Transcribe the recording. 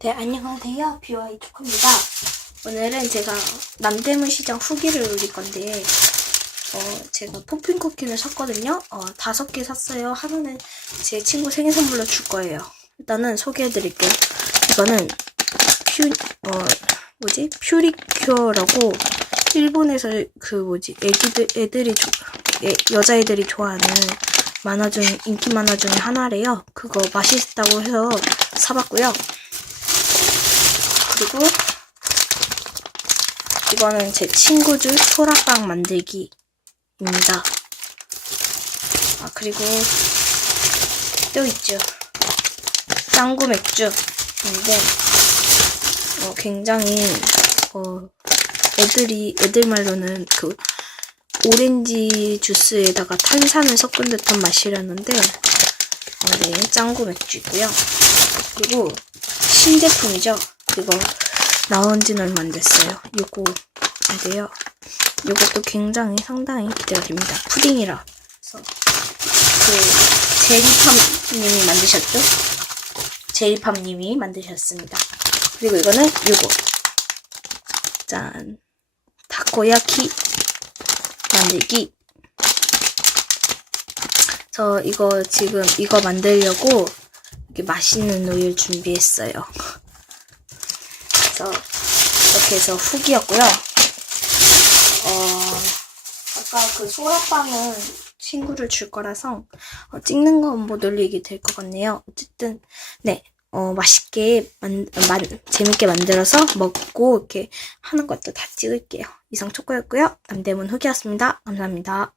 네, 안녕하세요. 비와이 투코입니다. 오늘은 제가 남대문 시장 후기를 올릴 건데, 어, 제가 포핀 쿠키를 샀거든요. 어, 다섯 개 샀어요. 하나는 제 친구 생일 선물로 줄 거예요. 일단은 소개해 드릴게요. 이거는 퓨, 어, 뭐지? 퓨리큐어라고, 일본에서 그 뭐지? 애기들, 애들이, 조, 애, 여자애들이 좋아하는 만화 중, 인기 만화 중에 하나래요. 그거 맛있다고 해서 사봤고요. 그리고 이거는 제 친구들 소라빵 만들기입니다. 아 그리고 또 있죠. 짱구 맥주인데 어, 굉장히 어, 애들이 애들 말로는 그 오렌지 주스에다가 탄산을 섞은 듯한 맛이라는데 어, 네 짱구 맥주이고요. 그리고 신제품이죠. 이거 나온 지는 얼마 안 됐어요. 요거인데요. 요것도 굉장히 상당히 기대가 됩니다. 푸딩이라. 그래서 그 제리팜님이 만드셨죠? 제리팜님이 만드셨습니다. 그리고 이거는 요거. 짠. 타코야키 만들기. 저 이거 지금 이거 만들려고 이렇게 맛있는 우유를 준비했어요. 그래서 이렇게 해서 후기였고요. 어, 아까 그 소라빵은 친구를 줄 거라서 어, 찍는 건 못 올리게 될 것 같네요. 어쨌든 네. 어, 맛있게 만, 만, 재밌게 만들어서 먹고 이렇게 하는 것도 다 찍을게요. 이상 초코였고요. 남대문 후기였습니다. 감사합니다.